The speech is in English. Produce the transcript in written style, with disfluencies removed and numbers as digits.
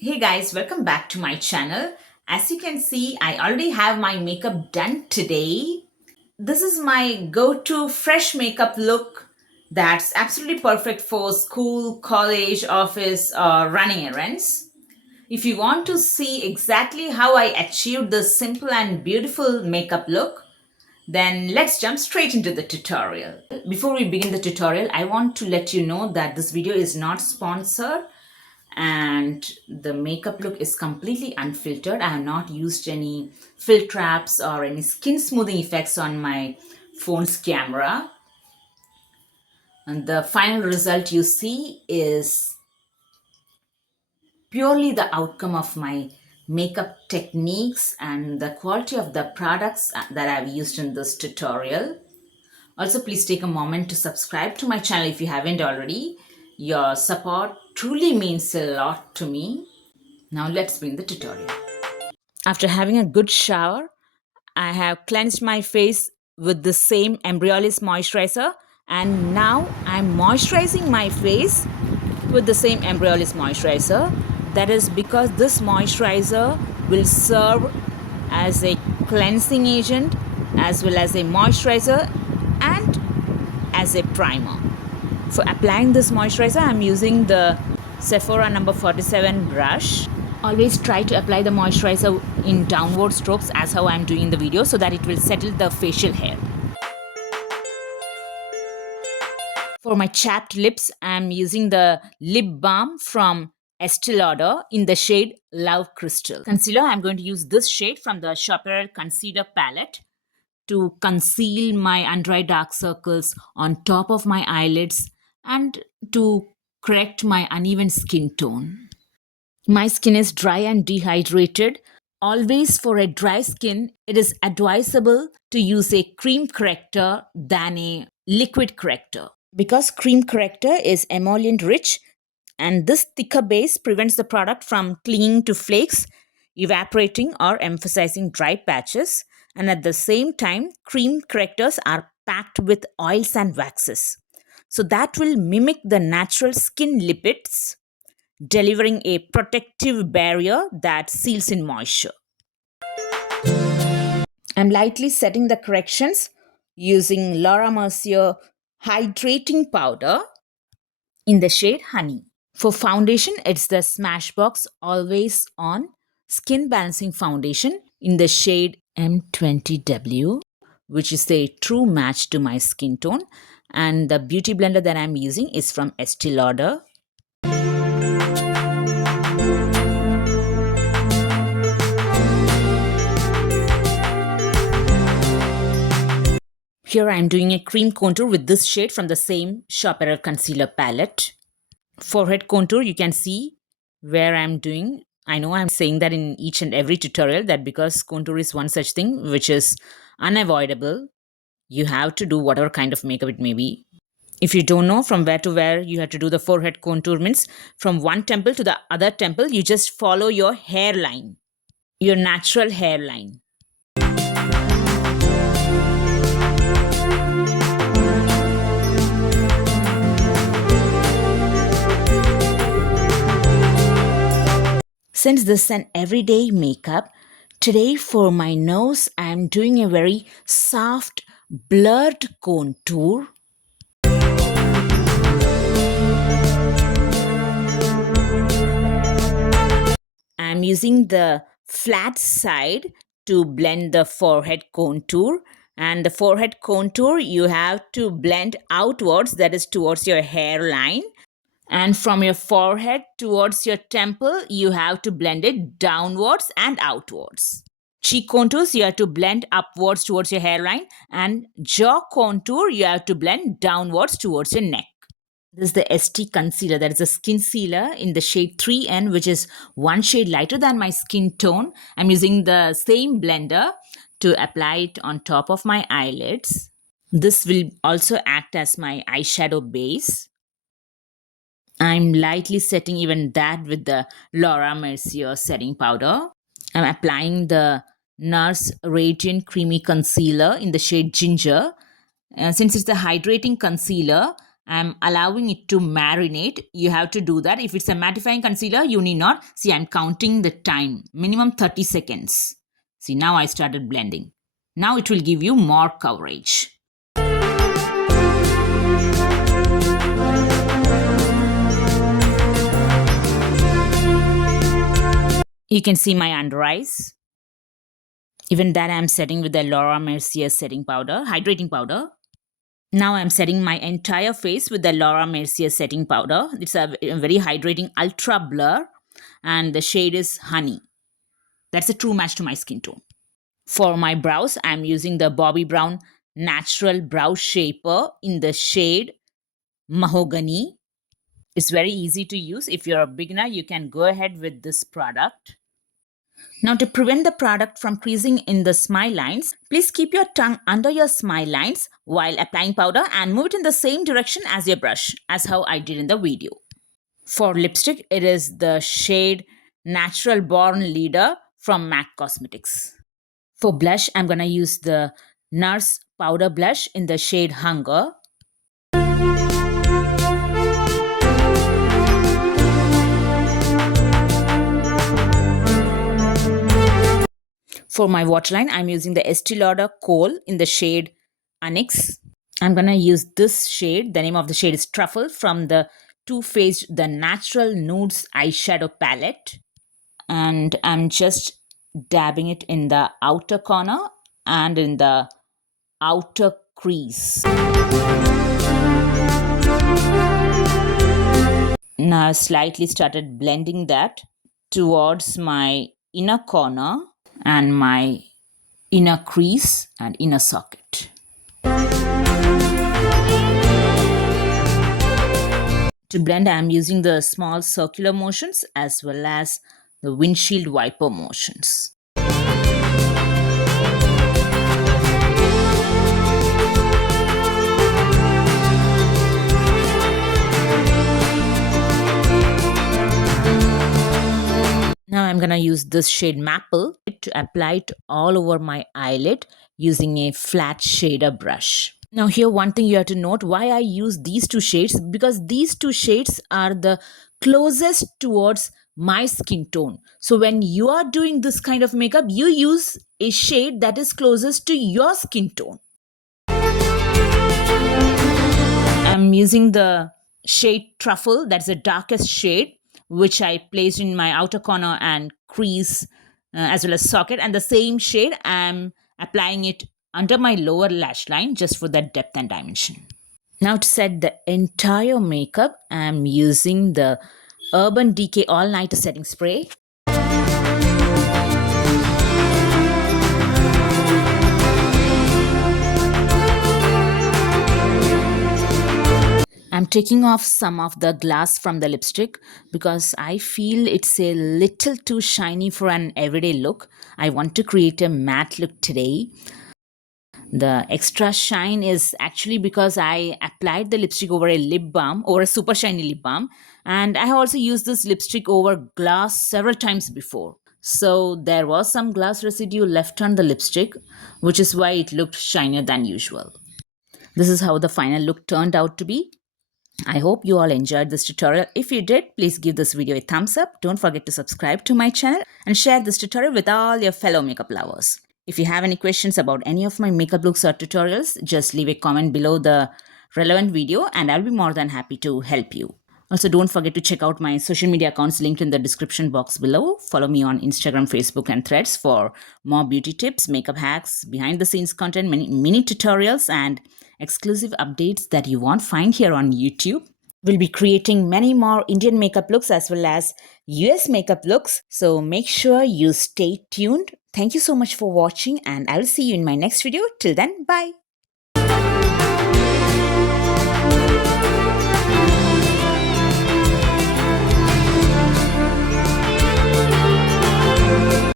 Hey guys, welcome back to my channel. As you can see, I already have my makeup done today. This is my go-to fresh makeup look that's absolutely perfect for school, college, office, or running errands. If you want to see exactly how I achieved this simple and beautiful makeup look, then let's jump straight into the tutorial. Before we begin the tutorial, I want to let you know that this video is not sponsored and the makeup look is completely unfiltered. I have not used any filter traps or any skin smoothing effects on my phone's camera. And the final result you see is purely the outcome of my makeup techniques and the quality of the products that I've used in this tutorial. Also, please take a moment to subscribe to my channel if you haven't already. Your support truly means a lot to me. Now let's begin the tutorial. After having a good shower, I have cleansed my face with the same Embryolisse moisturizer, and now I'm moisturizing my face with the same Embryolisse moisturizer. That is because this moisturizer will serve as a cleansing agent as well as a moisturizer and as a primer. For applying this moisturizer, I'm using the Sephora number 47 brush. Always try to apply the moisturizer in downward strokes as how I'm doing in the video so that it will settle the facial hair. For my chapped lips, I'm using the lip balm from Estee Lauder in the shade Love Crystal. Concealer, I'm going to use this shade from the Shopaarel Concealer palette to conceal my under eye dark circles on top of my eyelids and to correct my uneven skin tone. My skin is dry and dehydrated. Always for a dry skin, it is advisable to use a cream corrector than a liquid corrector. Because cream corrector is emollient rich and this thicker base prevents the product from clinging to flakes, evaporating or emphasizing dry patches. And at the same time, cream correctors are packed with oils and waxes. So that will mimic the natural skin lipids, delivering a protective barrier that seals in moisture. I'm lightly setting the corrections using Laura Mercier hydrating powder in the shade Honey. For foundation, it's the Smashbox Always On Skin Balancing Foundation in the shade M20W, which is a true match to my skin tone. And the beauty blender that I'm using is from Estee Lauder. Here I am doing a cream contour with this shade from the same Shopaarel concealer palette. Forehead contour, you can see where I am doing. I know I'm saying that in each and every tutorial that because contour is one such thing which is unavoidable. You have to do whatever kind of makeup it may be. If you don't know from where to where you have to do the forehead contour, means from one temple to the other temple, you just follow your hairline, your natural hairline. Since this is an everyday makeup, today for my nose, I am doing a very soft, blurred contour. I am using the flat side to blend the forehead contour. And the forehead contour, you have to blend outwards, that is towards your hairline. And from your forehead towards your temple, you have to blend it downwards and outwards. Cheek contours, you have to blend upwards towards your hairline. And jaw contour, you have to blend downwards towards your neck. This is the Estee concealer. That is a Skincealer in the shade 3N, which is one shade lighter than my skin tone. I'm using the same blender to apply it on top of my eyelids. This will also act as my eyeshadow base. I'm lightly setting even that with the Laura Mercier setting powder. I'm applying the NARS Radiant Creamy Concealer in the shade Ginger. Since it's a hydrating concealer, I'm allowing it to marinate. You have to do that. If it's a mattifying concealer, you need not. See, I'm counting the time, minimum 30 seconds. See, now I started blending. Now it will give you more coverage. You can see my under eyes. Even that I'm setting with the Laura Mercier setting powder, hydrating powder. Now I'm setting my entire face with the Laura Mercier setting powder. It's a very hydrating ultra blur and the shade is Honey. That's a true match to my skin tone. For my brows, I'm using the Bobbi Brown Natural Brow Shaper in the shade Mahogany. It's very easy to use. If you're a beginner, you can go ahead with this product. Now, to prevent the product from creasing in the smile lines, please keep your tongue under your smile lines while applying powder and move it in the same direction as your brush, as how I did in the video. For lipstick, it is the shade Natural Born Leader from MAC Cosmetics. For blush, I'm going to use the NARS Powder Blush in the shade Hunger. For my waterline, I'm using the Estee Lauder Kohl in the shade Onyx. I'm going to use this shade. The name of the shade is Truffle from the Too Faced The Natural Nudes Eyeshadow Palette. And I'm just dabbing it in the outer corner and in the outer crease. Now I slightly started blending that towards my inner corner and my inner crease and inner socket. To blend, I am using the small circular motions as well as the windshield wiper motions. Now I'm going to use this shade Maple to apply it all over my eyelid using a flat shader brush. Now here one thing you have to note why I use these two shades, because these two shades are the closest towards my skin tone. So when you are doing this kind of makeup, you use a shade that is closest to your skin tone. I'm using the shade Truffle, that's the darkest shade, which I placed in my outer corner and crease as well as socket, and the same shade I'm applying it under my lower lash line just for that depth and dimension. Now to set the entire makeup, I'm using the Urban Decay All Nighter Setting Spray. I'm taking off some of the glass from the lipstick because I feel it's a little too shiny for an everyday look. I want to create a matte look today. The extra shine is actually because I applied the lipstick over a lip balm, over a super shiny lip balm, and I have also used this lipstick over glass several times before. So there was some glass residue left on the lipstick, which is why it looked shinier than usual. This is how the final look turned out to be. I hope you all enjoyed this tutorial. If you did, please give this video a thumbs up. Don't forget to subscribe to my channel and share this tutorial with all your fellow makeup lovers. If you have any questions about any of my makeup looks or tutorials, just leave a comment below the relevant video and I'll be more than happy to help you. Also, don't forget to check out my social media accounts linked in the description box below. Follow me on Instagram, Facebook, and Threads for more beauty tips, makeup hacks, behind-the-scenes content, mini tutorials, and exclusive updates that you won't find here on YouTube. We'll be creating many more Indian makeup looks as well as US makeup looks. So make sure you stay tuned. Thank you so much for watching and I'll see you in my next video. Till then, bye.